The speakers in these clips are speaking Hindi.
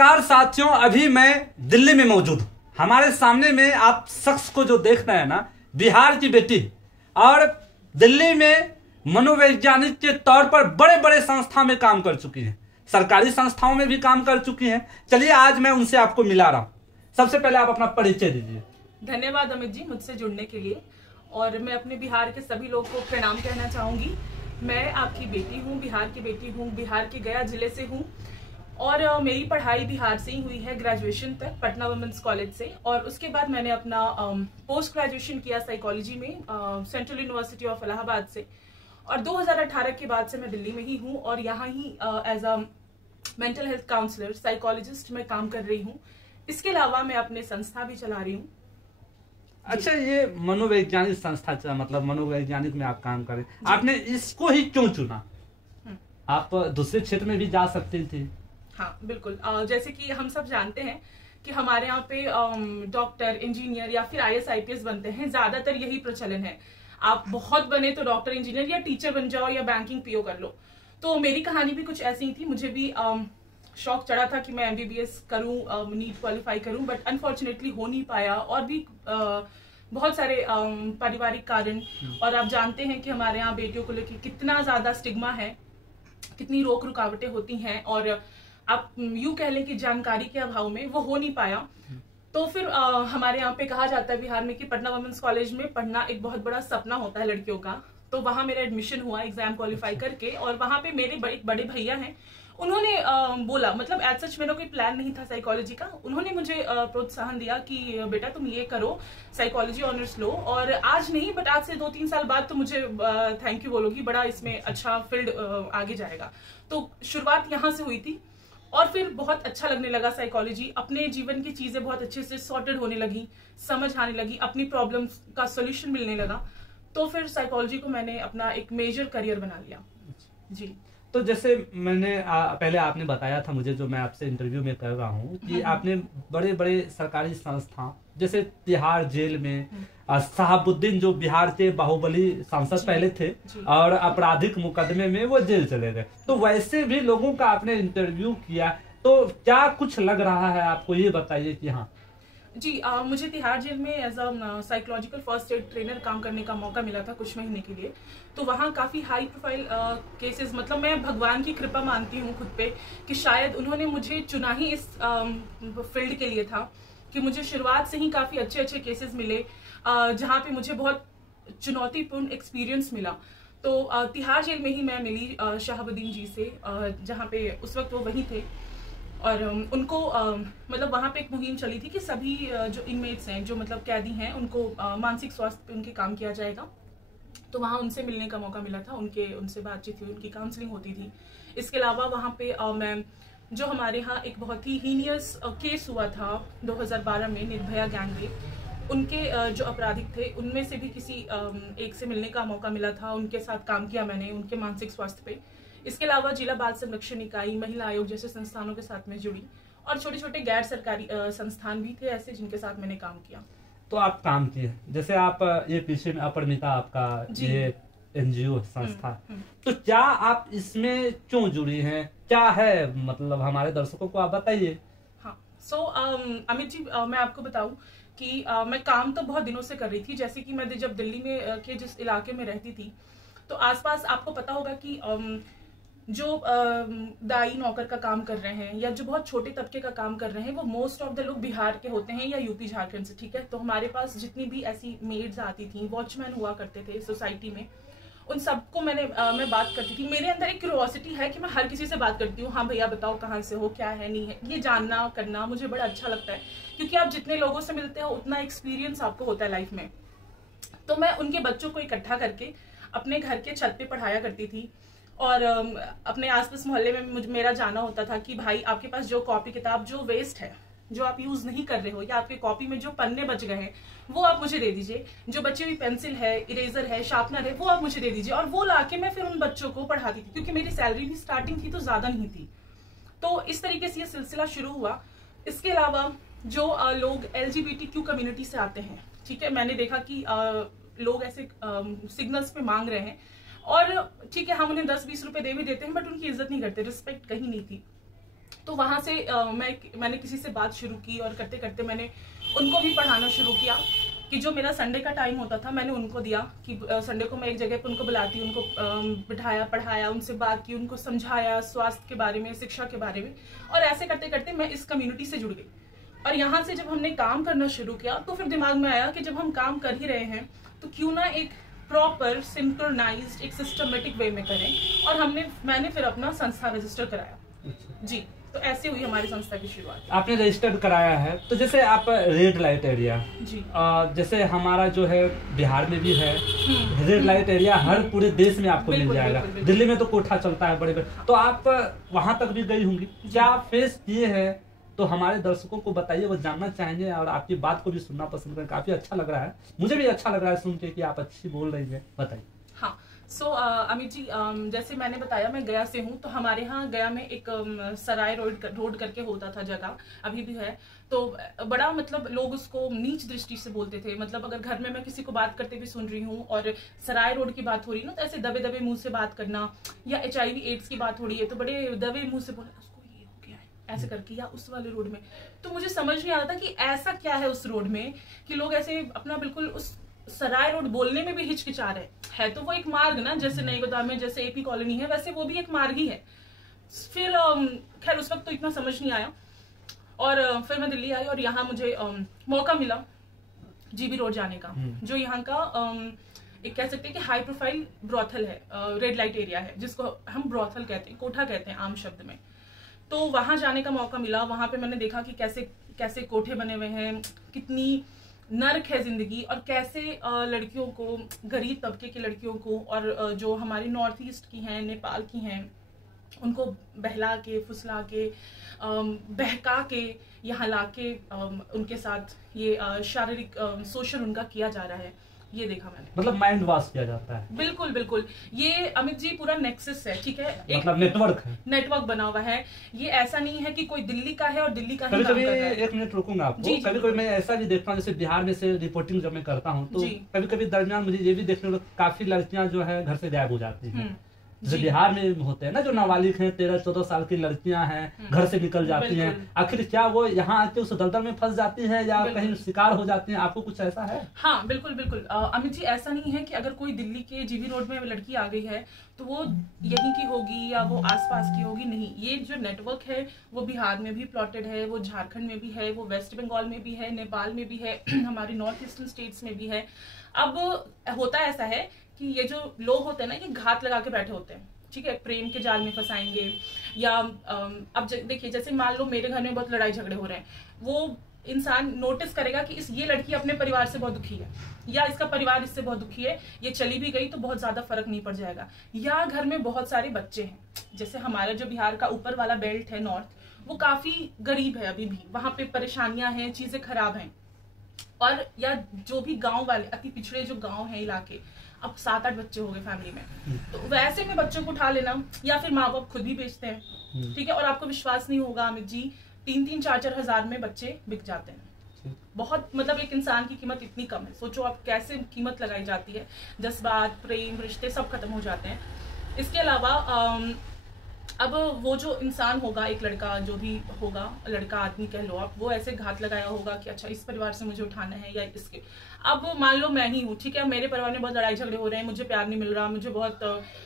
नमस्कार साथियों, अभी मैं दिल्ली में मौजूद हूँ। हमारे सामने में आप शख्स को जो देख रहे हैं ना, बिहार की बेटी और दिल्ली में मनोवैज्ञानिक के तौर पर बड़े बड़े संस्था में काम कर चुकी हैं, सरकारी संस्थाओं में भी काम कर चुकी हैं। चलिए आज मैं उनसे आपको मिला रहा हूँ। सबसे पहले आप अपना परिचय दीजिए। धन्यवाद अमित जी मुझसे जुड़ने के लिए, और मैं अपने बिहार के सभी लोगों को प्रणाम कहना चाहूँगी। मैं आपकी बेटी हूँ, बिहार की बेटी हूँ, बिहार के गया जिले से हूँ और मेरी पढ़ाई बिहार से ही हुई है ग्रेजुएशन तक पटना वुमेन्स कॉलेज से। और उसके बाद मैंने अपना पोस्ट ग्रेजुएशन किया साइकोलॉजी में सेंट्रल यूनिवर्सिटी ऑफ इलाहाबाद से, और 2018 के बाद से मैं दिल्ली में ही हूँ और यहाँ ही as a mental health counsellor psychologist में काम कर रही हूँ। इसके अलावा मैं अपने संस्था भी चला रही हूँ। अच्छा, ये मनोवैज्ञानिक संस्था, मतलब मनोवैज्ञानिक में आप काम करें, आपने इसको ही क्यों चुना? आप दूसरे क्षेत्र में भी जा सकती थी। हाँ बिल्कुल, जैसे कि हम सब जानते हैं कि हमारे यहाँ पे डॉक्टर, इंजीनियर या फिर IAS IPS बनते हैं, ज्यादातर यही प्रचलन है। आप बहुत बने तो डॉक्टर, इंजीनियर या टीचर बन जाओ या बैंकिंग PO कर लो। तो मेरी कहानी भी कुछ ऐसी ही थी। मुझे भी शौक चढ़ा था कि मैं MBBS करूं, नीट क्वालिफाई करूं, बट अनफॉर्चुनेटली हो नहीं पाया, और भी बहुत सारे पारिवारिक कारण। और आप जानते हैं कि हमारे यहाँ बेटियों को लेकर कितना ज्यादा स्टिग्मा है, कितनी रोक रुकावटें होती हैं, और आप यूं कह लें कि जानकारी के अभाव में वो हो नहीं पाया। तो फिर हमारे यहाँ पे कहा जाता है बिहार में कि पटना वुमेन्स कॉलेज में पढ़ना एक बहुत बड़ा सपना होता है लड़कियों का। तो वहां मेरा एडमिशन हुआ एग्जाम क्वालिफाई करके, और वहां पे मेरे बड़े भैया हैं, उन्होंने बोला, मतलब एज सच मेरा कोई प्लान नहीं था साइकोलॉजी का। उन्होंने मुझे प्रोत्साहन दिया कि बेटा तुम ये करो, साइकोलॉजी ऑनर्स लो। और आज नहीं बट आज से 2-3 साल बाद तो मुझे थैंक यू बोलोगी, बड़ा इसमें अच्छा फील्ड आगे जाएगा। तो शुरुआत यहाँ से हुई थी और फिर बहुत अच्छा लगने लगा साइकोलॉजी। अपने जीवन की चीजें बहुत अच्छे से सॉर्टेड होने लगी, समझ आने लगी, अपनी प्रॉब्लम्स का सोल्यूशन मिलने लगा। तो फिर साइकोलॉजी को मैंने अपना एक मेजर करियर बना लिया जी। तो जैसे मैंने पहले आपने बताया था मुझे, जो मैं आपसे इंटरव्यू में कर रहा हूँ, कि आपने बड़े बड़े सरकारी संस्थान जैसे तिहाड़ जेल में शहाबुद्दीन, जो बिहार के बाहुबली सांसद पहले थे और आपराधिक मुकदमे में वो जेल चले गए, तो वैसे भी लोगों का आपने इंटरव्यू किया, तो क्या कुछ लग रहा है आपको, ये बताइए कि हाँ जी। मुझे तिहाड़ जेल में as a psychological first aid trainer काम करने का मौका मिला था कुछ महीने के लिए। तो वहाँ काफ़ी हाई प्रोफाइल केसेस, मतलब मैं भगवान की कृपा मानती हूँ खुद पे कि शायद उन्होंने मुझे चुना ही इस फील्ड के लिए था, कि मुझे शुरुआत से ही काफ़ी अच्छे केसेस मिले जहाँ पे मुझे बहुत चुनौतीपूर्ण एक्सपीरियंस मिला। तो तिहाड़ जेल में ही मैं मिली शहाबुद्दीन जी से, जहाँ पे उस वक्त वो वहीं थे। और उनको मतलब वहाँ पे एक मुहिम चली थी कि सभी जो इनमेट्स हैं, जो मतलब कैदी हैं, उनको मानसिक स्वास्थ्य पे उनके काम किया जाएगा। तो वहाँ उनसे मिलने का मौका मिला था, उनसे बातचीत हुई, उनकी काउंसलिंग होती थी। इसके अलावा वहाँ पे मैं जो हमारे यहाँ एक बहुत ही हीनियस केस हुआ था 2012 में, निर्भया गैंग रेप, उनके जो अपराधिक थे उनमें से भी किसी एक से मिलने का मौका मिला था। उनके साथ काम किया मैंने, उनके मानसिक स्वास्थ्य पे। इसके अलावा जिला बाल संरक्षण इकाई, महिला आयोग जैसे संस्थानों के साथ में जुड़ी, और छोटे छोटे गैर सरकारी संस्थान भी थे ऐसे जिनके साथ मैंने काम किया। तो आप काम किए, जैसे आप ये पीछे में अपरिमिता आपका ये NGO संस्था, तो क्या आप इसमें क्यों जुड़ी हैं, क्या है, मतलब हमारे दर्शकों को आप बताइए। हाँ, अमित जी, मैं आपको बताऊं कि मैं काम तो बहुत दिनों से कर रही थी। जैसे कि मैं जब दिल्ली में के जिस इलाके में रहती थी, तो आसपास आपको पता होगा कि जो दाई नौकर का काम कर रहे हैं या जो बहुत छोटे तबके का काम कर रहे हैं, वो मोस्ट ऑफ द लोग बिहार के होते हैं या यूपी झारखंड से, ठीक है। तो हमारे पास जितनी भी ऐसी मेड्स आती थी, वॉचमैन हुआ करते थे सोसाइटी में, उन सबको मैं बात करती थी। मेरे अंदर एक क्यूरियोसिटी है कि मैं हर किसी से बात करती हूँ, हाँ भैया बताओ कहाँ से हो, क्या है नहीं है, ये जानना करना मुझे बड़ा अच्छा लगता है, क्योंकि आप जितने लोगों से मिलते हो उतना एक्सपीरियंस आपको होता है लाइफ में। तो मैं उनके बच्चों को इकट्ठा करके अपने घर के छत पे पढ़ाया करती थी, और अपने आसपास मोहल्ले में मेरा जाना होता था कि भाई आपके पास जो कॉपी किताब जो वेस्ट है, जो आप यूज नहीं कर रहे हो, या आपके कॉपी में जो पन्ने बच गए हैं वो आप मुझे दे दीजिए, जो बची हुई पेंसिल है, इरेजर है, शार्पनर है, वो आप मुझे दे दीजिए। और वो लाके मैं फिर उन बच्चों को पढ़ाती थी, क्योंकि मेरी सैलरी भी स्टार्टिंग थी तो ज्यादा नहीं थी। तो इस तरीके से ये सिलसिला शुरू हुआ। इसके अलावा जो लोग LGBTQ कम्युनिटी से आते हैं, ठीक है, मैंने देखा कि लोग ऐसे सिग्नल्स पे मांग रहे हैं, और ठीक है हम उन्हें 10-20 रुपए दे भी देते हैं, बट उनकी इज्जत नहीं करते, रिस्पेक्ट कहीं नहीं थी। तो वहां से मैंने किसी से बात शुरू की और करते करते मैंने उनको भी पढ़ाना शुरू किया कि जो मेरा संडे का टाइम होता था मैंने उनको दिया कि संडे को मैं एक जगह पे उनको बुलाती, उनको बिठाया, पढ़ाया, उनसे बात की, उनको समझाया स्वास्थ्य के बारे में, शिक्षा के बारे में। और ऐसे करते करते मैं इस कम्युनिटी से जुड़ गई। और यहाँ से जब हमने काम करना शुरू किया तो फिर दिमाग में आया कि जब हम काम कर ही रहे हैं तो क्यों ना एक प्रॉपर सिंक्रोनाइज्ड एक सिस्टमेटिक वे में करें। और मैंने फिर अपना संस्था रजिस्टर कराया जी। तो ऐसे हुई हमारी संस्था की शुरुआत। आपने रजिस्टर्ड कराया है, तो जैसे आप रेड लाइट एरिया जी, जैसे हमारा जो है बिहार में भी है रेड लाइट एरिया, हर पूरे देश में आपको मिल जाएगा। दिल्ली में तो कोठा चलता है बड़े बड़े, तो आप वहां तक भी गई होंगी, क्या आप फेस किए हैं? तो हमारे दर्शकों को बताइए, वो जानना चाहेंगे और आपकी बात को भी सुनना पसंद करें। काफी अच्छा लग रहा है, मुझे भी अच्छा लग रहा है सुन के कि आप अच्छी बोल रही है। बताइए। हाँ, अमित जी, जैसे मैंने बताया मैं गया से हूँ, तो हमारे यहाँ गया में एक सराय रोड करके होता था जगह, अभी भी है। तो बड़ा मतलब लोग उसको नीच दृष्टि से बोलते थे। मतलब अगर घर में मैं किसी को बात करते भी सुन रही हूँ और सराय रोड की बात हो रही है ना, तो ऐसे दबे दबे मुंह से बात करना, या HIV एड्स की बात हो रही है तो बड़े दबे मुंह से बोलना उसको ये हो गया है ऐसे करके, या उस वाले रोड में। तो मुझे समझ नहीं आता कि ऐसा क्या है उस रोड में कि लोग ऐसे अपना बिल्कुल उस सराय रोड बोलने में भी हिचकिचा रहे है। तो वो एक मार्ग ना, जैसे नई गोदाम में जैसे AP कॉलोनी है वैसे वो भी एक मार्ग ही है। फिर खैर उस वक्त तो इतना समझ नहीं आया और फिर मैं दिल्ली आई और यहाँ मुझे मौका मिला GB रोड जाने का, जो यहाँ का एक कह सकते हैं कि हाई प्रोफाइल ब्रॉथल है, रेड लाइट एरिया है, जिसको हम ब्रॉथल कहते हैं, कोठा कहते हैं आम शब्द में। तो वहां जाने का मौका मिला। वहां पे मैंने देखा कि कैसे कैसे कोठे बने हुए हैं, कितनी नर्क है जिंदगी, और कैसे लड़कियों को, गरीब तबके की लड़कियों को, और जो हमारी नॉर्थ ईस्ट की हैं, नेपाल की हैं, उनको बहला के, फुसला के, बहका के यहाँ लाके उनके साथ ये शारीरिक शोषण उनका किया जा रहा है। ये देखा मैंने, मतलब माइंड वॉश किया जाता है। बिल्कुल बिल्कुल, ये अमित जी पूरा नेक्सस है, ठीक है, मतलब नेटवर्क है, नेटवर्क बना हुआ है। ये ऐसा नहीं है कि कोई दिल्ली का है और दिल्ली का ही काम कर रहा है। एक मिनट रुकूंगा आपको। कभी कभी मैं ऐसा भी देखता हूँ, जैसे बिहार में से रिपोर्टिंग जब मैं करता हूँ तो कभी कभी दरमियान मुझे ये भी देखने को काफी लड़कियां जो है घर से गायब हो जाती हैं। जैसे बिहार में होते हैं ना, जो नाबालिग हैं, 13-14 साल की लड़कियां हैं, घर से निकल जाती हैं। आखिर क्या वो यहाँ आके उस दलदल में फंस जाती हैं या कहीं शिकार हो जाती हैं? आपको कुछ ऐसा है? हाँ बिल्कुल बिल्कुल अमित जी, ऐसा नहीं है कि अगर कोई दिल्ली के GB रोड में लड़की आ गई है तो वो यहीं की होगी या वो आसपास की होगी, नहीं। ये जो नेटवर्क है वो बिहार में भी प्लॉटेड है, वो झारखंड में भी है, वो वेस्ट बंगाल में भी है, नेपाल में भी है, हमारी नॉर्थ ईस्टर्न स्टेट्स में भी है। अब होता ऐसा है कि ये जो लोग होते हैं ना, ये घात लगा के बैठे होते हैं, ठीक है, प्रेम के जाल में फंसाएंगे। या अब देखिए, जैसे मान लो मेरे घर में बहुत लड़ाई झगड़े हो रहे हैं, वो इंसान नोटिस करेगा कि ये लड़की अपने परिवार से बहुत दुखी है या इसका परिवार इससे बहुत दुखी है, ये चली भी गई तो बहुत ज्यादा फर्क नहीं पड़ जाएगा। या घर में बहुत सारे बच्चे हैं, जैसे हमारा जो बिहार का ऊपर वाला बेल्ट है नॉर्थ, वो काफी गरीब है अभी भी, वहां पे परेशानियां हैं, चीजें खराब हैं। और या जो भी गांव वाले, अति पिछड़े जो गांव हैं इलाके, अब 7-8 बच्चे हो गए फैमिली में, तो वैसे में बच्चों को उठा लेना, या फिर माँ बाप खुद भी बेचते हैं, ठीक है। और आपको विश्वास नहीं होगा अमित जी, 3-3, 4-4 हजार में बच्चे बिक जाते हैं। बहुत मतलब एक इंसान की कीमत इतनी कम है, सोचो आप कैसे कीमत लगाई जाती है। जज्बात, प्रेम, रिश्ते सब खत्म हो जाते हैं। इसके अलावा अब वो जो इंसान होगा, एक लड़का जो भी होगा, लड़का आदमी कह लो आप, वो ऐसे घात लगाया होगा कि अच्छा इस परिवार से मुझे उठाना है या इसके। अब मान लो मैं ही हूँ, ठीक है, मेरे परिवार में बहुत लड़ाई झगड़े हो रहे हैं, मुझे प्यार नहीं मिल रहा, मुझे बहुत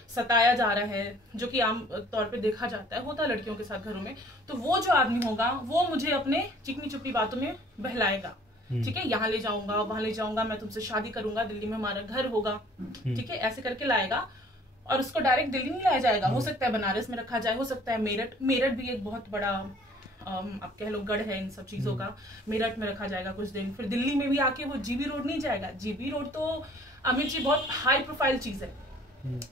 सताया जा रहा है, जो कि आम तौर पे देखा जाता है, होता है लड़कियों के साथ घरों में। तो वो जो आदमी होगा वो मुझे अपने चिकनी चुपड़ी बातों में बहलाएगा, ठीक है, यहाँ ले जाऊंगा, वहां ले जाऊंगा, मैं तुमसे शादी करूंगा, दिल्ली में हमारा घर होगा, ठीक है, ऐसे करके लाएगा। और उसको डायरेक्ट दिल्ली नहीं लाया जाएगा, हो सकता है बनारस में रखा जाए, हो सकता है मेरठ भी एक बहुत बड़ा आप कह लो गढ़ है इन सब चीजों का, मेरठ में रखा जाएगा कुछ दिन। फिर दिल्ली में भी आके वो GB रोड नहीं जाएगा। GB रोड तो अमित जी बहुत हाई प्रोफाइल चीज है,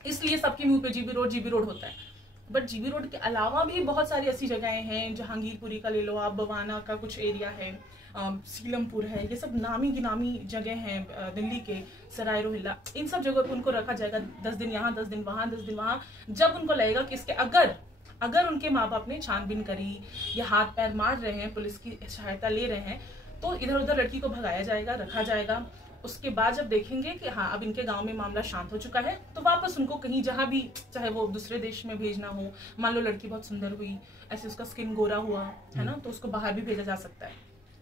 इसलिए सबके मुंह पे GB रोड होता है। बट GB रोड के अलावा भी बहुत सारी ऐसी जगहें हैं, जहांगीरपुरी का ले लो आप, बवाना का कुछ एरिया है, सीलमपुर है, ये सब नामी गिनामी जगह हैं दिल्ली के, सराय रोहिल्ला, इन सब जगहों पे उनको रखा जाएगा 10 दिन यहाँ, 10 दिन वहां, 10 दिन वहां। जब उनको लगेगा कि इसके अगर उनके माँ बाप ने छानबीन करी या हाथ पैर मार रहे हैं, पुलिस की सहायता ले रहे हैं, तो इधर उधर लड़की को भगाया जाएगा, रखा जाएगा। उसके बाद जब देखेंगे कि हाँ अब इनके गांव में मामला शांत हो चुका है, तो वापस उनको कहीं जहां भी, चाहे वो दूसरे देश में भेजना हो, मान लो लड़की बहुत सुंदर हुई, ऐसे उसका स्किन गोरा हुआ है ना, तो उसको बाहर भी भेजा जा सकता है।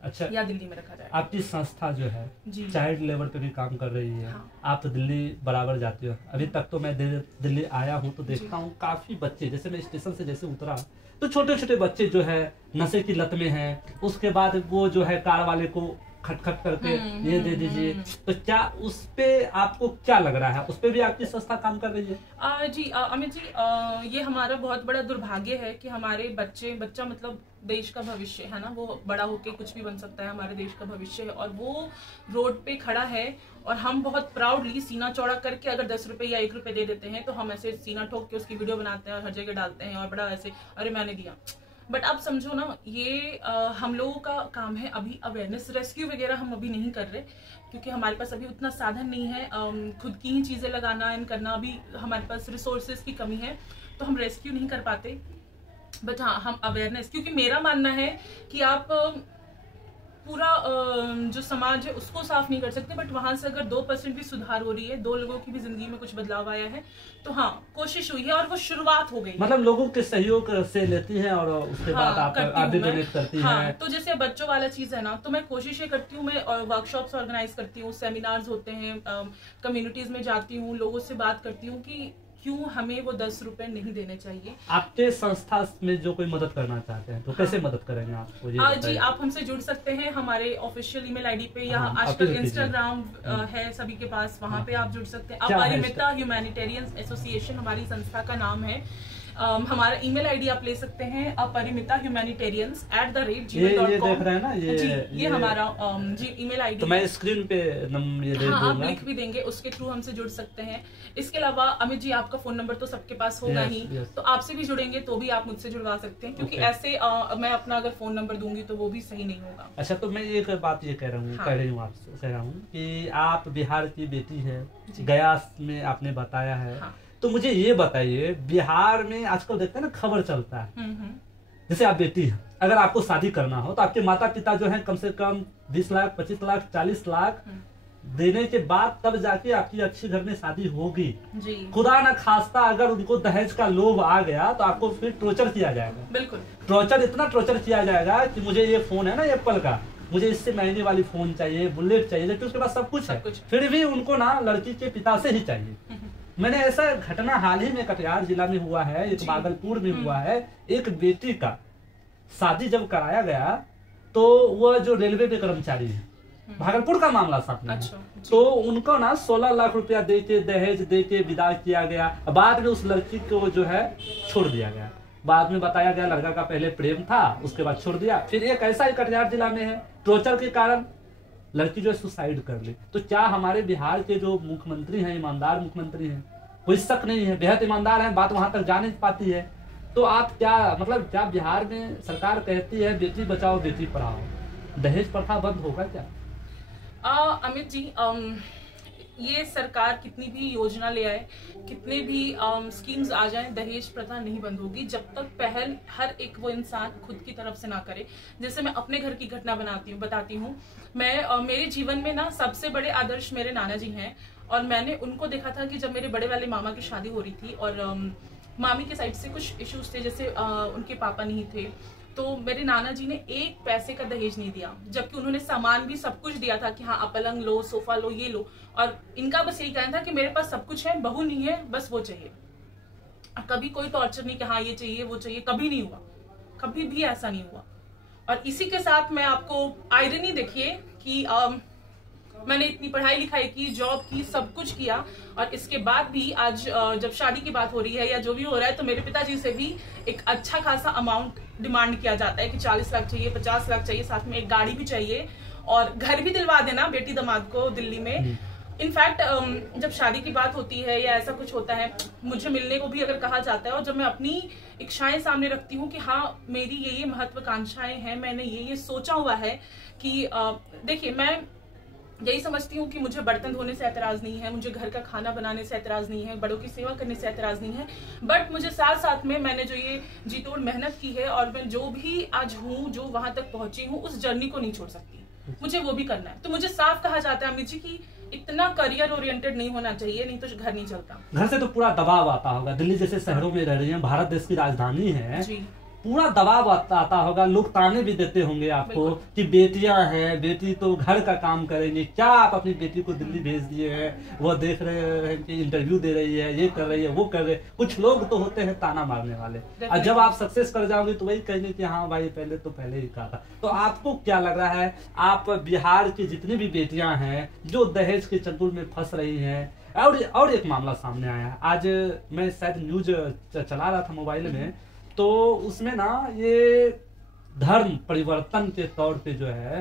अच्छा, या दिल्ली में रखा जाए। आपकी संस्था जो है चाइल्ड लेबर पे भी काम कर रही है। हाँ। आप तो दिल्ली बराबर जाती हो। अभी तक तो मैं दिल्ली आया हूँ तो देखता हूँ काफी बच्चे, जैसे मैं स्टेशन से जैसे उतरा तो छोटे छोटे बच्चे जो है नशे की लत में हैं। उसके बाद वो जो है कार वाले को खटखट करके ये दे दीजिए। तो क्या उस पे आपको क्या लग रहा है, उस पे भी आपकी संस्था काम कर रही है? जी अमित जी, ये हमारा बहुत बड़ा दुर्भाग्य है कि हमारे बच्चा मतलब देश का भविष्य है ना, वो बड़ा होके कुछ भी बन सकता है, हमारे देश का भविष्य है, और वो रोड पे खड़ा है और हम बहुत प्राउडली सीना चौड़ा करके अगर 10 रुपए या 1 रुपए दे देते हैं तो हम ऐसे सीना ठोक के उसकी वीडियो बनाते हैं और हर जगह डालते हैं और बड़ा ऐसे अरे मैंने दिया। बट आप समझो ना, ये हम लोगों का काम है अभी अवेयरनेस, रेस्क्यू वगैरह हम अभी नहीं कर रहे क्योंकि हमारे पास अभी उतना साधन नहीं है। खुद की ही चीजें लगाना एंड करना, अभी हमारे पास रिसोर्सेज की कमी है तो हम रेस्क्यू नहीं कर पाते। बट हाँ, हम अवेयरनेस, क्योंकि मेरा मानना है कि आप पूरा जो समाज है उसको साफ नहीं कर सकते, बट वहां से अगर 2% भी सुधार हो रही है, 2 लोगों की भी जिंदगी में कुछ बदलाव आया है, तो हाँ कोशिश हुई है और वो शुरुआत हो गई। मतलब लोगों के सहयोग से लेती है और उसके बाद आप भी डोनेट करती हाँ, है। तो जैसे बच्चों वाला चीज है ना, तो मैं कोशिश ये करती हूँ, मैं वर्कशॉप्स ऑर्गेनाइज करती हूँ, सेमिनार्स होते हैं, कम्युनिटीज में जाती हूँ, लोगों से बात करती हूँ कि क्यों हमें वो 10 रुपए नहीं देने चाहिए। आपके संस्था में जो कोई मदद करना चाहते हैं तो कैसे मदद करेंगे आपको? जी, आप हमसे जुड़ सकते हैं हमारे ऑफिशियल ईमेल आईडी पे, या आजकल इंस्टाग्राम है सभी के पास, वहाँ पे आप जुड़ सकते हैं। अपरिमिता ह्यूमैनिटेरियन एसोसिएशन हमारी संस्था का नाम है। हमारा ईमेल आईडी आप ले सकते हैं aparimitahhumanitarians@gmail.com। ये देख रहे हैं ना, ये हमारा जी ईमेल आईडी। तो मैं स्क्रीन पे ये दे दूंगा, आप लिख भी देंगे, उसके थ्रू हमसे जुड़ सकते हैं। इसके अलावा अमित जी, आपका फोन नंबर तो सबके पास होगा ही, तो आपसे भी जुड़ेंगे तो भी आप मुझसे जुड़वा सकते हैं, क्योंकि ऐसे मैं अपना अगर फोन नंबर दूंगी तो वो भी सही नहीं होगा। अच्छा, तो मैं एक बात ये कह रहा हूँ, आपसे कह रहा हूँ कि आप बिहार की बेटी है, गया में आपने बताया है। तो मुझे ये बताइए, बिहार में आजकल देखते हैं ना खबर चलता है, जैसे आप बेटी है, अगर आपको शादी करना हो तो आपके माता पिता जो है कम से कम 20 लाख 25 लाख 40 लाख देने के बाद तब जाके आपकी अच्छी घर में शादी होगी जी। खुदा न खास्ता अगर उनको दहेज का लोभ आ गया तो आपको फिर टॉर्चर किया जाएगा। बिल्कुल, टॉर्चर, इतना टॉर्चर किया जाएगा कि मुझे ये फोन है ना एप्पल का, मुझे इससे महंगी वाली फोन चाहिए, बुलेट चाहिए, जबकि उसके पास सब कुछ है, फिर भी उनको ना लड़की के पिता से ही चाहिए। मैंने ऐसा घटना हाल ही में कटिहार जिला में हुआ है, एक भागलपुर में हुआ है, एक बेटी का शादी जब कराया गया तो वह जो रेलवे के कर्मचारी है, भागलपुर का मामला सामने है, तो उनको ना 16 लाख रुपया दे के दहेज दे के विदा किया गया। बाद में उस लड़की को जो है छोड़ दिया गया। बाद में बताया गया लड़का का पहले प्रेम था, उसके बाद छोड़ दिया। फिर एक ऐसा ही कटिहार जिला में है, टॉर्चर के कारण लड़की जो है सुसाइड कर ली। तो क्या हमारे बिहार के जो मुख्यमंत्री हैं, ईमानदार मुख्यमंत्री हैं, कोई शक नहीं है, बेहद ईमानदार हैं, बात वहां तक जा नहीं पाती है, तो आप क्या मतलब, क्या बिहार में सरकार कहती है बेटी बचाओ बेटी पढ़ाओ, दहेज प्रथा बंद होगा क्या? अमित जी, ये सरकार कितनी भी योजना ले आए, कितने भी स्कीम्स आ जाएं, दहेज प्रथा नहीं बंद होगी जब तक पहल हर एक वो इंसान खुद की तरफ से ना करे। जैसे मैं अपने घर की घटना बताती हूँ। मैं मेरे जीवन में ना सबसे बड़े आदर्श मेरे नाना जी हैं, और मैंने उनको देखा था कि जब मेरे बड़े वाले मामा की शादी हो रही थी और मामी के साइड से कुछ इश्यूज थे, जैसे उनके पापा नहीं थे, तो मेरे नाना जी ने 1 पैसे का दहेज नहीं दिया, जबकि उन्होंने सामान भी सब कुछ दिया था कि हाँ आप पलंग लो, सोफा लो, ये लो, और इनका बस यही कहना था कि मेरे पास सब कुछ है, बहू नहीं है, बस वो चाहिए। कभी कोई टॉर्चर नहीं कि हाँ ये चाहिए वो चाहिए, कभी नहीं हुआ, कभी भी ऐसा नहीं हुआ। और इसी के साथ मैं आपको आयरनी देखिए कि मैंने इतनी पढ़ाई लिखाई की, जॉब की, सब कुछ किया, और इसके बाद भी आज जब शादी की बात हो रही है या जो भी हो रहा है, तो मेरे पिताजी से भी एक अच्छा खासा अमाउंट डिमांड किया जाता है कि 40 लाख चाहिए, 50 लाख चाहिए, साथ में एक गाड़ी भी चाहिए, और घर भी दिलवा देना बेटी दामाद को दिल्ली में। इनफैक्ट जब शादी की बात होती है या ऐसा कुछ होता है, मुझे मिलने को भी अगर कहा जाता है, और जब मैं अपनी इच्छाएं सामने रखती हूँ कि हाँ मेरी ये महत्वाकांक्षाएं हैं, मैंने ये सोचा हुआ है कि देखिए, मैं यही समझती हूँ कि मुझे बर्तन धोने से ऐतराज नहीं है, मुझे घर का खाना बनाने से ऐतराज नहीं है, बड़ों की सेवा करने से ऐतराज नहीं है, बट मुझे साथ साथ में मैंने जो ये जी तोड़ मेहनत की है और मैं जो भी आज हूँ, जो वहां तक पहुंची हूँ, उस जर्नी को नहीं छोड़ सकती। मुझे वो भी करना है। तो मुझे साफ कहा जाता है अमित जी की इतना करियर ओरिएंटेड नहीं होना चाहिए, नहीं तो घर नहीं चलता। घर से तो पूरा दबाव आता होगा, दिल्ली जैसे शहरों में रह रही हैं, भारत देश की राजधानी है जी, पूरा दबाव आता होगा, लोग ताने भी देते होंगे आपको कि बेटियां हैं, बेटी तो घर का काम करेंगी, क्या आप अपनी बेटी को दिल्ली भेज दिए हैं, वो देख रहे हैं कि इंटरव्यू दे रही है, ये कर रही है, वो कर रहे हैं। कुछ लोग तो होते हैं ताना मारने वाले, और जब आप सक्सेस कर जाओगे तो वही कहेंगे कि हाँ भाई पहले ही कहा था। तो आपको क्या लग रहा है, आप बिहार की जितनी भी बेटियां हैं जो दहेज के चंगुल में फंस रही हैं, और एक मामला सामने आया, आज मैं शायद न्यूज चला रहा था मोबाइल में, तो उसमें ना ये धर्म परिवर्तन के तौर पे जो है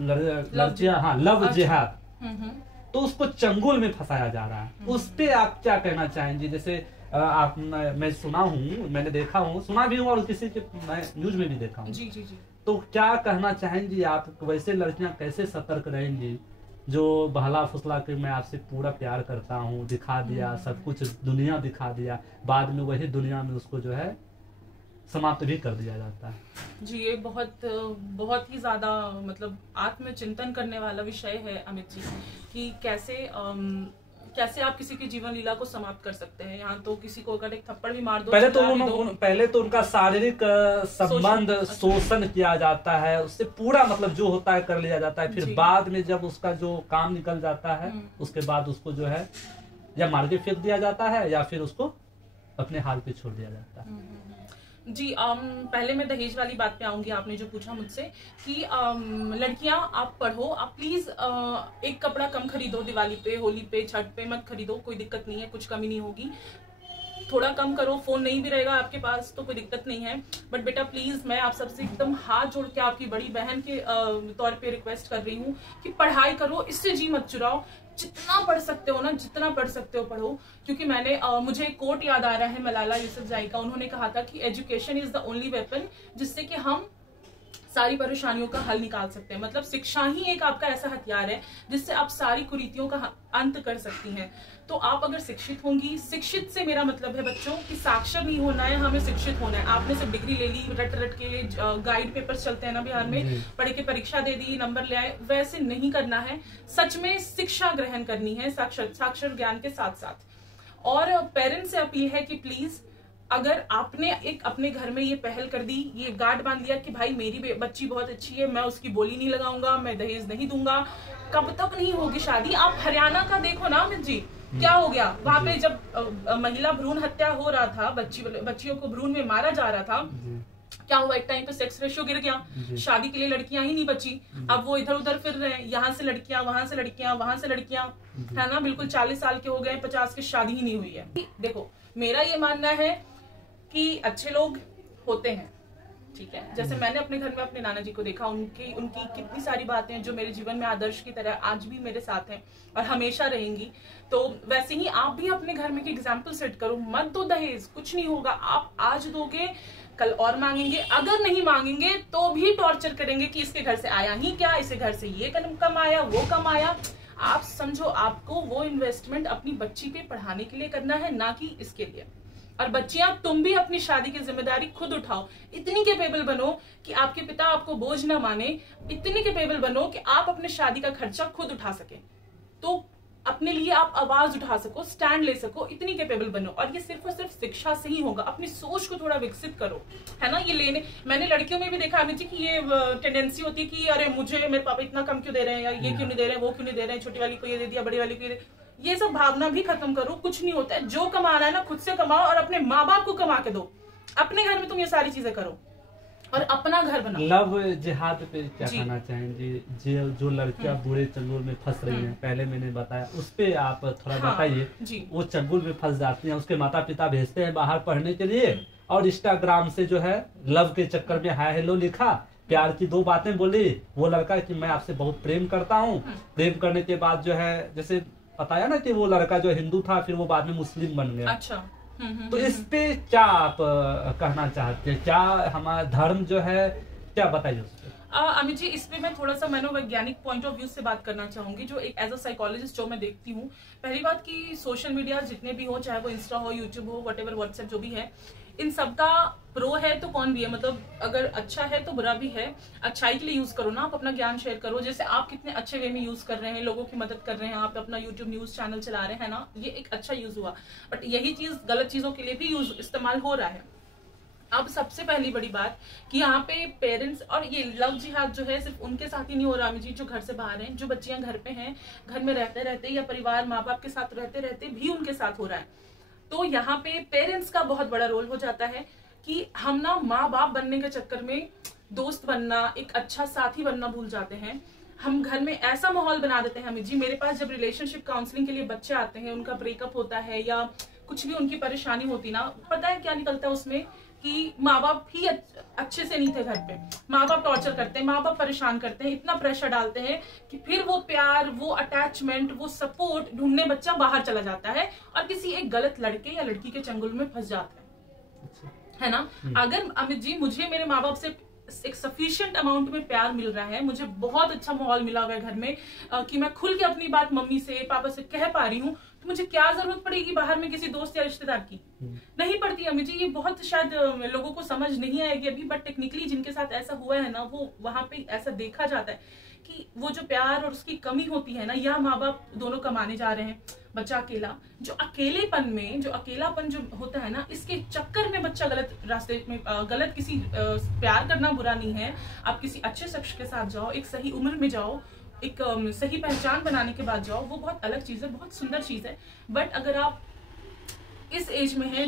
लड़कियां, हाँ लव जिहाद, तो उसको चंगुल में फंसाया जा रहा है। उस पे आप क्या कहना चाहेंगे? जैसे आप, मैं सुना हूँ, मैंने देखा हूँ, सुना भी हूँ और किसी के मैं न्यूज में भी देखा हूँ। जी। तो क्या कहना चाहेंगी आप, वैसे लड़कियां कैसे सतर्क रहेंगी जो बहला फुसला के मैं आपसे पूरा प्यार करता हूँ दिखा दिया, सब कुछ दुनिया दिखा दिया, बाद में वही दुनिया में उसको जो है समाप्त भी कर दिया जाता है। जी, ये बहुत ही ज्यादा मतलब आत्मचिंतन करने वाला विषय है अमित जी, कि कैसे आप किसी की जीवन लीला को समाप्त कर सकते हैं। यहाँ तो किसी को अगर एक थप्पड़ भी मार दो, पहले तो उनका शारीरिक संबंध शोषण किया जाता है, उससे पूरा मतलब जो होता है कर लिया जाता है, फिर बाद में जब उसका जो काम निकल जाता है उसके बाद उसको जो है या मार के फेंक दिया जाता है या फिर उसको अपने हाल पे छोड़ दिया जाता है। जी, पहले मैं दहेज वाली बात पे आऊंगी। आपने जो पूछा मुझसे कि लड़कियां आप पढ़ो, आप प्लीज एक कपड़ा कम खरीदो, दिवाली पे, होली पे, छठ पे मत खरीदो, कोई दिक्कत नहीं है, कुछ कमी नहीं होगी, थोड़ा कम करो, फोन नहीं भी रहेगा आपके पास तो कोई दिक्कत नहीं है, बट बेटा प्लीज मैं आप सबसे एकदम हाथ जोड़ के आपकी बड़ी बहन के तौर पे रिक्वेस्ट कर रही हूँ कि पढ़ाई करो, इससे जी मत चुराओ, जितना पढ़ सकते हो ना, जितना पढ़ सकते हो पढ़ो। क्योंकि मुझे एक कोट याद आ रहा है मलाला यूसुफजई का, उन्होंने कहा था कि education is the only weapon जिससे कि हम सारी परेशानियों का हल निकाल सकते हैं। मतलब शिक्षा ही एक आपका ऐसा हथियार है जिससे आप सारी कुरीतियों का अंत कर सकती हैं। तो आप अगर शिक्षित होंगी, शिक्षित से मेरा मतलब है बच्चों कि साक्षर नहीं होना है, हमें शिक्षित होना है। आपने सिर्फ डिग्री ले ली, रट के गाइड पेपर्स चलते हैं ना बिहार में, पढ़ के परीक्षा दे दी, नंबर ले आए, वैसे नहीं करना है। सच में शिक्षा ग्रहण करनी है साक्षर ज्ञान के साथ साथ। और पेरेंट्स से अपील है कि प्लीज अगर आपने एक अपने घर में ये पहल कर दी, ये गार्ड बांध लिया कि भाई मेरी बच्ची बहुत अच्छी है, मैं उसकी बोली नहीं लगाऊंगा, मैं दहेज नहीं दूंगा, कब तक नहीं होगी शादी। आप हरियाणा का देखो ना अमित जी, क्या हो गया वहां पे जब महिला भ्रूण हत्या हो रहा था, बच्चियों को भ्रूण में मारा जा रहा था, क्या हुआ, एक टाइम पे सेक्स रेशियो गिर गया, शादी के लिए लड़कियां ही नहीं बची। अब वो इधर उधर फिर रहे हैं, यहाँ से लड़कियां, वहां से लड़कियां, वहां से लड़कियां, है ना, बिल्कुल 40 साल के हो गए, 50 की शादी ही नहीं हुई है। देखो मेरा ये मानना है कि अच्छे लोग होते हैं, ठीक है, जैसे मैंने अपने घर में अपने नाना जी को देखा, उनकी कितनी सारी बातें हैं जो मेरे जीवन में आदर्श की तरह आज भी मेरे साथ हैं और हमेशा रहेंगी। तो वैसे ही आप भी अपने घर में एक एग्जाम्पल सेट करो, मत दो दहेज, कुछ नहीं होगा, आप आज दोगे कल और मांगेंगे, अगर नहीं मांगेंगे तो भी टॉर्चर करेंगे कि इसके घर से आया ही क्या, इसे घर से ये कम आया, वो कम आया। आप समझो, आपको वो इन्वेस्टमेंट अपनी बच्ची पे पढ़ाने के लिए करना है, ना कि इसके लिए। और बच्चियां, तुम भी अपनी शादी की जिम्मेदारी खुद उठाओ, इतनी कैपेबल बनो कि आपके पिता आपको बोझ ना माने, इतनी कैपेबल बनो कि आप अपने शादी का खर्चा खुद उठा सके, तो अपने लिए आप आवाज उठा सको, स्टैंड ले सको, इतनी कैपेबल बनो। और ये सिर्फ और सिर्फ शिक्षा से ही होगा, अपनी सोच को थोड़ा विकसित करो, है ना। ये मैंने लड़कियों में भी देखा अमित जी की ये टेंडेंसी होती है कि अरे मुझे मेरे पापा इतना कम क्यों दे रहे हैं, या ये क्यों नहीं दे रहे हैं, वो क्यों नहीं दे रहे हैं, छोटी वाली को ये दे दिया, बड़ी वाली को ये। ये सब भावना भी खत्म करो, कुछ नहीं होता है, जो कमाना है ना खुद से कमाओ और अपने माँ बाप को कमा के दो, अपने घर में तुम ये सारी चीजें करो और अपना घर बनाओ। लव जिहाद पे क्या कहना चाहेंगे? जो लड़कियां बुरे चंगुल में फंस रही हैं, पहले मैंने बताया, उस पे आप थोड़ा बताइए। वो चंगुल में फंस जाती हैं, उसके माता पिता भेजते हैं बाहर पढ़ने के लिए, और इंस्टाग्राम से जो है लव के चक्कर में हाय हेलो लिखा, प्यार की 2 बातें बोली, वो लड़का कि मैं आपसे बहुत प्रेम करता हूँ, प्रेम करने के बाद जो है, जैसे बताया ना कि वो लड़का जो हिंदू था फिर वो बाद में मुस्लिम बन गया। अच्छा। तो इस पे क्या आप कहना चाहते हैं? क्या हमारा धर्म जो है, क्या बताइए उस पे? अमित जी, इस पे मैं थोड़ा सा मनोवैज्ञानिक पॉइंट ऑफ व्यू से बात करना चाहूंगी, जो एक एज अ साइकोलॉजिस्ट जो मैं देखती हूँ। पहली बात कि सोशल मीडिया जितने भी हो, चाहे वो इंस्टा हो, यूट्यूब हो, व्हाटएवर, व्हाट्सएप जो भी है, इन सब का प्रो है तो कौन भी है, मतलब अगर अच्छा है तो बुरा भी है। अच्छाई के लिए यूज करो ना, आप अपना ज्ञान शेयर करो, जैसे आप कितने अच्छे वे में यूज कर रहे हैं, लोगों की मदद कर रहे हैं, आप अपना यूट्यूब न्यूज चैनल चला रहे हैं ना, ये एक अच्छा यूज हुआ। बट यही चीज गलत चीजों के लिए भी यूज इस्तेमाल हो रहा है। अब सबसे पहली बड़ी बात कि यहाँ पे पेरेंट्स, और ये लव जिहाद जो है सिर्फ उनके साथ ही नहीं हो रहा जी, जो घर से बाहर हैं, जो बच्चियां घर पे हैं, घर में रहते रहते या परिवार माँ बाप के साथ रहते रहते भी उनके साथ हो रहा है। तो यहाँ पे पेरेंट्स का बहुत बड़ा रोल हो जाता है कि हम ना माँ बाप बनने के चक्कर में दोस्त बनना, एक अच्छा साथी बनना भूल जाते हैं। हम घर में ऐसा माहौल बना देते हैं हमें जी, मेरे पास जब रिलेशनशिप काउंसलिंग के लिए बच्चे आते हैं, उनका ब्रेकअप होता है या कुछ भी उनकी परेशानी होती ना, पता है क्या निकलता है उसमें कि माँ बाप ही अच्छे से नहीं थे घर पे, माँ बाप टॉर्चर करते हैं, माँ बाप परेशान करते हैं, इतना प्रेशर डालते हैं कि फिर वो प्यार, वो अटैचमेंट, वो सपोर्ट ढूंढने बच्चा बाहर चला जाता है और किसी एक गलत लड़के या लड़की के चंगुल में फंस जाता है ना। अगर अमित जी मुझे मेरे माँ बाप से एक सफिशिएंट अमाउंट में प्यार मिल रहा है, मुझे बहुत अच्छा माहौल मिला हुआ है घर में कि मैं खुल के अपनी बात मम्मी से पापा से कह पा रही हूँ, तो मुझे क्या जरूरत पड़ेगी बाहर में किसी दोस्त या रिश्तेदार की? नहीं पड़ती अमित जी। ये बहुत शायद लोगों को समझ नहीं आएगी अभी, बट टेक्निकली जिनके साथ ऐसा हुआ है ना, वो वहां पे ऐसा देखा जाता है कि वो जो प्यार और उसकी कमी होती है ना, या माँ बाप दोनों कमाने जा रहे हैं, बच्चा अकेला, जो अकेलेपन में जो अकेलापन जो होता है ना, इसके चक्कर में बच्चा गलत रास्ते में, गलत किसी प्यार करना बुरा नहीं है, आप किसी अच्छे शख्स के साथ जाओ, एक सही उम्र में जाओ, एक सही पहचान बनाने के बाद जाओ, वो बहुत अलग चीज है, बहुत सुंदर चीज है। बट अगर आप इस एज में है,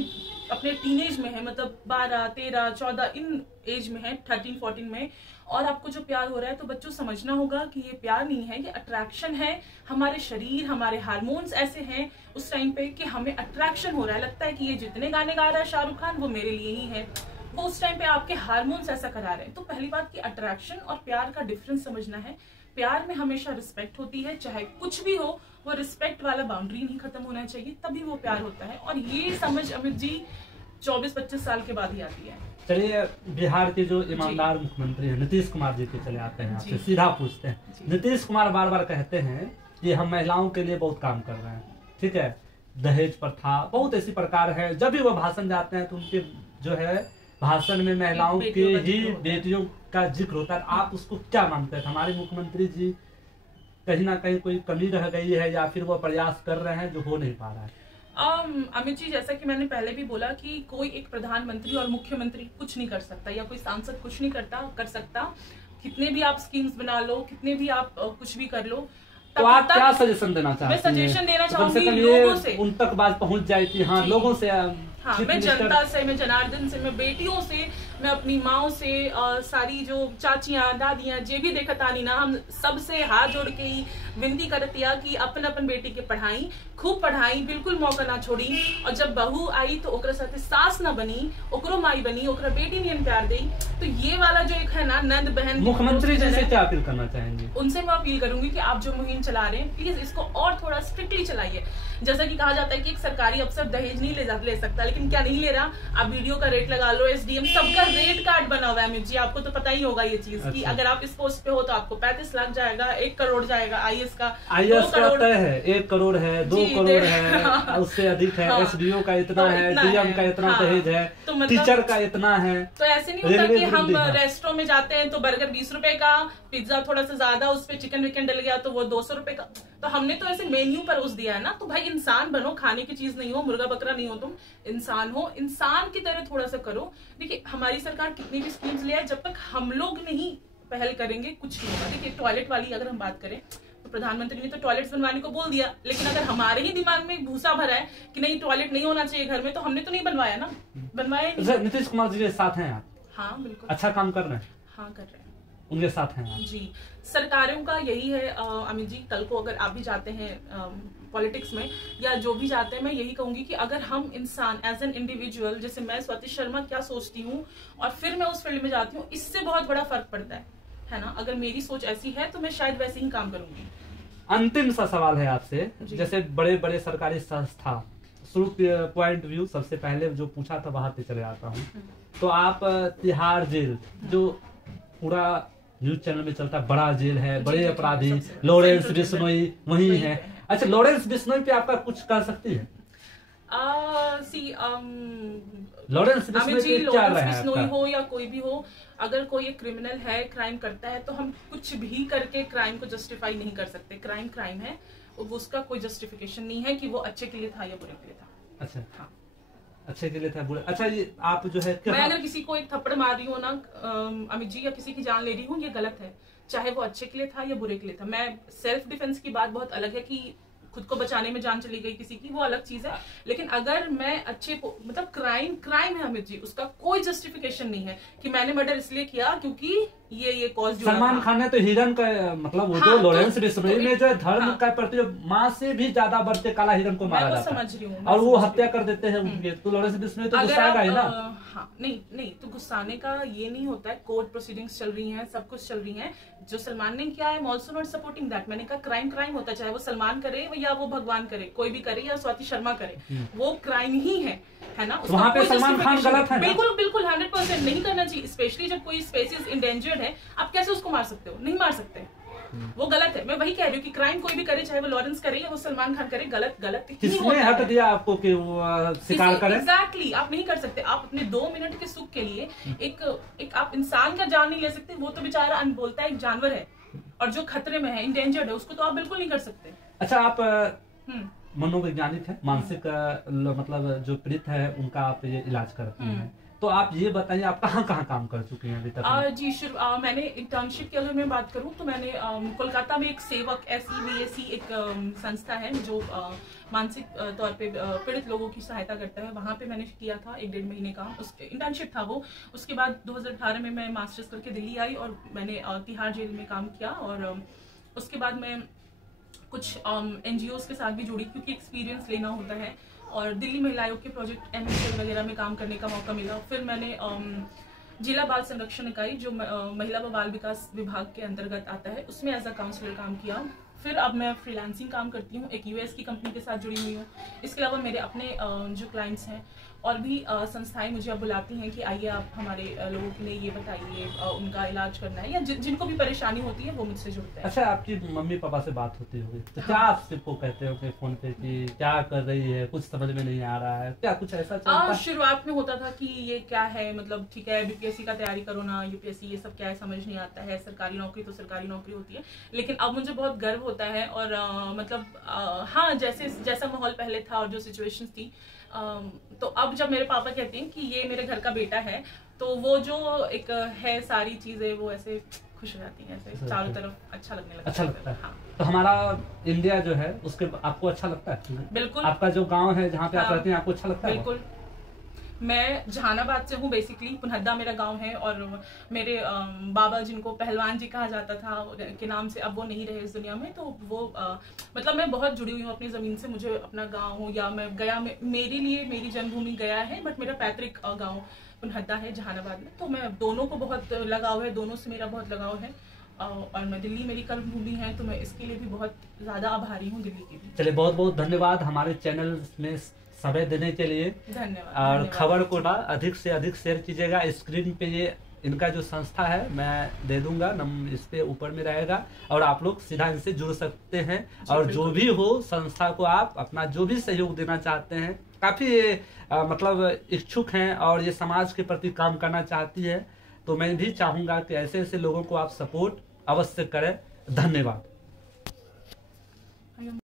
अपने टीनेज में है, मतलब 12, 13, 14 इन एज में है, 13, 14 में, और आपको जो प्यार हो रहा है, तो बच्चों समझना होगा कि ये प्यार नहीं है, ये अट्रैक्शन है। हमारे शरीर, हमारे हार्मोन्स ऐसे हैं उस टाइम पे कि हमें अट्रैक्शन हो रहा है, लगता है कि ये जितने गाने गा रहा है शाहरुख खान वो मेरे लिए ही है, वो उस टाइम पे आपके हार्मोन्स ऐसा करा रहे हैं। तो पहली बात कि अट्रैक्शन और प्यार का डिफरेंस समझना है। प्यार में हमेशा रिस्पेक्ट होती है, चाहे कुछ भी हो, वो रिस्पेक्ट वाला बाउंड्री नहीं खत्म होना चाहिए, तभी वो प्यार होता है। और ये समझ अमित जी 24-25 साल के बाद ही आती है। चलिए, बिहार के जो ईमानदार मुख्यमंत्री हैं नीतीश कुमार जी के चले आते हैं, आपसे सीधा पूछते हैं। नीतीश कुमार बार बार कहते हैं कि हम महिलाओं के लिए बहुत काम कर रहे हैं, ठीक है, दहेज प्रथा, बहुत ऐसी प्रकार है। जब भी वो भाषण जाते हैं तो उनके जो है भाषण में महिलाओं के ही बेटियों का जिक्र होता है। आप उसको क्या मानते हैं? हमारे मुख्यमंत्री जी कहीं ना कहीं कोई कमी रह गई है या फिर वो प्रयास कर रहे हैं जो हो नहीं पा रहा है? अमित जी, जैसा कि मैंने पहले भी बोला कि कोई एक प्रधानमंत्री और मुख्यमंत्री कुछ नहीं कर सकता, या कोई सांसद कुछ नहीं कर सकता। कितने भी आप स्कीम्स बना लो, कितने भी आप कुछ भी कर लो, तो आप क्या सजेशन देना चाहते हैं? मैं सजेशन देना चाहूंगी लोगों से, उन तक बात पहुंच जाए कि हाँ लोगों से, हाँ, मैं जनता से, मैं जनार्दन से, मैं बेटियों से, मैं अपनी माओ से, सारी जो चाचियां दादियां जे भी देखत आनी ना, हम सबसे हाथ जोड़ के ही विनती करतिया कि अपन अपन बेटी के पढ़ाई, खूब पढ़ाई, बिल्कुल मौका ना छोड़ी। और जब बहू आई तो ओकरा साथे सास ना बनी, ओकरो माई बनी, ओकरा बेटी नियन प्यार दी। तो ये वाला जो एक है ना, नंद बहन, मुख्यमंत्री जी से क्या अपील करना चाहेंगे? उनसे मैं अपील करूंगी कि आप जो मुहिम चला रहे हैं, प्लीज इसको और थोड़ा स्ट्रिक्टली चलाइए। जैसा कि कहा जाता है कि एक सरकारी अफसर दहेज नहीं ले सकता, लेकिन क्या नहीं ले रहा? आप वीडियो का रेट लगा लो, SDM सबका रेट कार्ड बना हुआ है अमित जी, आपको तो पता ही होगा ये चीज। कि अगर आप इस पोस्ट पे हो तो आपको 35 लाख जाएगा, 1 करोड़ जाएगा। IAS का 2 करोड़ है, 1 करोड़ है, 2 करोड़ है, उससे अधिक है। SDO का इतना है, DM का इतना दहेज है, टीचर का इतना है। तो ऐसे नहीं होता कि हम रेस्टोरेंट में जाते हैं तो बर्गर 20 रुपए का, पिज्जा थोड़ा सा ज्यादा, उस पे चिकन विकन डल गया तो वो 200 रुपए का। तो हमने तो ऐसे मेन्यू पर उस दिया है ना। तो भाई इंसान बनो, खाने की चीज नहीं हो, मुर्गा बकरा नहीं हो, तुम इंसान हो, इंसान की तरह थोड़ा सा करो। देखिए हमारी सरकार कितनी भी स्कीम्स ले आए, जब तक हम लोग नहीं पहल करेंगे कुछ नहीं होगा। देखिए टॉयलेट वाली अगर हम बात करें तो प्रधानमंत्री ने तो टॉयलेट्स बनवाने को बोल दिया, लेकिन अगर हमारे ही दिमाग में भूसा भरा है कि नहीं टॉयलेट नहीं होना चाहिए घर में, तो हमने तो नहीं बनवाया ना, बनवाया नहीं। नीतीश कुमार जी के साथ हैं आप? हाँ बिल्कुल, अच्छा काम कर रहे हैं। हाँ कर रहे हैं, उनके साथ हैं आप जी। सरकारों का यही है अमित जी, कल को अगर आप भी जाते हैं पॉलिटिक्स में या जो भी जाते हैं, मैं यही कहूंगी कि अगर हम इंसान एज एन इंडिविजुअल, जैसे मैं स्वाति शर्मा क्या सोचती हूँ और फिर मैं उस फील्ड में जाती हूँ, इससे बहुत बड़ा फर्क पड़ता है ना। अगर मेरी सोच ऐसी है तो मैं शायद वैसे ही काम करूंगी। अंतिम सा सवाल है आपसे, जैसे बड़े बड़े सरकारी संस्था, शुरू पॉइंट व्यू सबसे पहले जो पूछा था वहां पे चले आता हूँ। तो आप तिहाड़ जेल, जो पूरा न्यूज चैनल में चलता है, बड़ा जेल है, बड़े अपराधी लॉरेंस बिश्नोई वही है। अच्छा, लॉरेंस बिश्नोई पे आपका कुछ कर सकती है? लॉरेंस अमित जी, बिश्नोई क्या लॉरेंस रहा है बिश्नोई आपका? हो या कोई भी हो, अगर कोई एक क्रिमिनल है, क्राइम करता है, तो हम कुछ भी करके क्राइम को जस्टिफाई नहीं कर सकते। क्राइम क्राइम है, वो उसका कोई जस्टिफिकेशन नहीं है कि वो अच्छे के लिए था या बुरे के लिए था। अच्छा, हाँ, अच्छे के लिए था बुरे। अच्छा, ये आप जो है मैं अगर किसी को एक थप्पड़ मार रही हूँ ना अमित जी, या किसी की जान ले रही हूँ, ये गलत है, चाहे वो अच्छे के लिए था या बुरे के लिए था। मैं सेल्फ डिफेंस की बात बहुत अलग है कि खुद को बचाने में जान चली गई किसी की, वो अलग चीज है। लेकिन अगर मैं अच्छे मतलब क्राइम क्राइम है अमित जी, उसका कोई जस्टिफिकेशन नहीं है कि मैंने मर्डर इसलिए किया क्योंकि ये कॉज जुड़ा सलमान था। खान ने तो हिरन का मतलब वो हाँ, जो तो- लॉरेंस बिश्नोई तो में जो है धर्म हाँ। का प्रति जो माँ से भी ज्यादा बढ़ते काला हिरन को मारा मैं वो जाता है समझ रही हूँ, और वो हत्या कर देते हैं उनके, तो लॉरेंस बिश्नोई तो अगर गुस्साएगा ही ना। हाँ, नहीं तो गुस्साने का ये नहीं होता है। कोर्ट प्रोसीडिंग्स चल रही हैं, सब कुछ चल रही हैं। जो सलमान ने किया, I am also not supporting that. मैंने कहा क्राइम क्राइम होता है, चाहे वो सलमान करे या वो भगवान करे, कोई भी करे, या स्वाति शर्मा करे, वो क्राइम ही है ना। वहाँ पे सलमान खान गलत है ना? बिल्कुल बिल्कुल 100% नहीं करना चाहिए, स्पेशली जब कोई स्पेसीज इंडेंजर्ड है। आप कैसे उसको मार सकते हो? नहीं मार सकते, वो गलत है। मैं वही कह रही हूँ कि क्राइम कोई भी करे, चाहे वो लॉरेंस करे या वो सलमान खान करे, गलत गलत ही किसने होता हक है। दिया आपको कि वो शिकार करे? एग्जैक्टली, आप नहीं कर सकते। आप अपने 2 मिनट के सुख के लिए एक आप इंसान का जान नहीं ले सकते। वो तो बेचारा बोलता है एक जानवर है, और जो खतरे में है, इंडेंजर्ड है, उसको तो आप बिल्कुल नहीं कर सकते। अच्छा, आप हम्म मनोवैज्ञानिक है, मानसिक मतलब जो पीड़ित है उनका आप ये इलाज करते हैं, तो आप ये बताइए आप कहाँ कहाँ काम कर चुके हैं अभी तक? जी मैंने इंटर्नशिप की अगर मैं बात करूं तो मैंने कोलकाता में एक सेवक SEVAC एक संस्था है जो मानसिक तौर पे पीड़ित लोगों की सहायता करता है, वहां पे मैंने किया था 1-1.5 महीने का इंटर्नशिप था वो। उसके बाद 2018 में मैं मास्टर्स करके दिल्ली आई और मैंने तिहाड़ जेल में काम किया, और उसके बाद मैं कुछ NGOs के साथ भी जुड़ी क्योंकि एक्सपीरियंस लेना होता है, और दिल्ली महिला आयोग के प्रोजेक्ट MSL वगैरह में काम करने का मौका मिला। फिर मैंने जिला बाल संरक्षण इकाई जो महिला व बाल विकास विभाग के अंतर्गत आता है, उसमें एज अ काउंसलर काम किया। फिर अब मैं फ्रीलांसिंग काम करती हूँ, एक US की कंपनी के साथ जुड़ी हुई हूँ। इसके अलावा मेरे अपने जो क्लाइंट्स हैं और भी संस्थाएं मुझे अब बुलाती हैं कि आइए आप हमारे लोगों के लिए ये बताइए, उनका इलाज करना है, या जिनको भी परेशानी होती है वो मुझसे जुड़ते हैं। अच्छा, आपकी मम्मी पापा से बात होती होगी तो क्या आप सबको कहते हो फोन पे कि क्या कर रही है, कुछ समझ में नहीं आ रहा है, क्या कुछ ऐसा चलता है? शुरुआत में होता था कि ये क्या है, मतलब ठीक है BPSC का तैयारी करो ना, UPSC ये सब क्या है, समझ नहीं आता है, सरकारी नौकरी तो सरकारी नौकरी होती है। लेकिन अब मुझे बहुत गर्व होता है, और हाँ, जैसा माहौल पहले था और जो सिचुएशंस थी, तो अब जब मेरे पापा कहते हैं कि ये मेरे घर का बेटा है, तो वो जो एक है सारी चीजें वो ऐसे खुश हो जाती हैं, ऐसे चारों तरफ अच्छा लगने लगता है। अच्छा लगता है। हाँ। तो हमारा इंडिया जो है उसके आपको अच्छा लगता है? बिल्कुल। आपका जो गांव है जहाँ पे आप हाँ, रहते हैं आपको अच्छा लगता है? बिल्कुल। मैं जहानाबाद से हूँ बेसिकली, पुनहद्दा मेरा गांव है, और मेरे बाबा जिनको पहलवान जी कहा जाता था के नाम से अब वो नहीं रहे इस दुनिया में, तो वो मतलब मैं बहुत जुड़ी हुई हूँ अपनी जमीन से। मुझे अपना गांव या मैं गया मेरे लिए मेरी जन्मभूमि गया है, बट मेरा पैतृक गांव पुनहद्दा है जहानाबाद में, तो मैं दोनों को बहुत लगाव है, दोनों से मेरा बहुत लगाव है। और मैं दिल्ली मेरी कर्मभूमि है, तो मैं इसके लिए भी बहुत ज्यादा आभारी हूँ दिल्ली की भी। चलिए, बहुत बहुत धन्यवाद हमारे चैनल में समय देने के लिए। धन्यवाद। और खबर को ना अधिक से अधिक शेयर कीजिएगा। स्क्रीन पे ये इनका जो संस्था है मैं दे दूंगा, इस पे ऊपर में रहेगा, और आप लोग सीधा इनसे जुड़ सकते हैं। और जो भी हो संस्था को आप अपना जो भी सहयोग देना चाहते हैं, काफी मतलब इच्छुक हैं और ये समाज के प्रति काम करना चाहती है, तो मैं भी चाहूंगा कि ऐसे ऐसे लोगों को आप सपोर्ट अवश्य करें। धन्यवाद।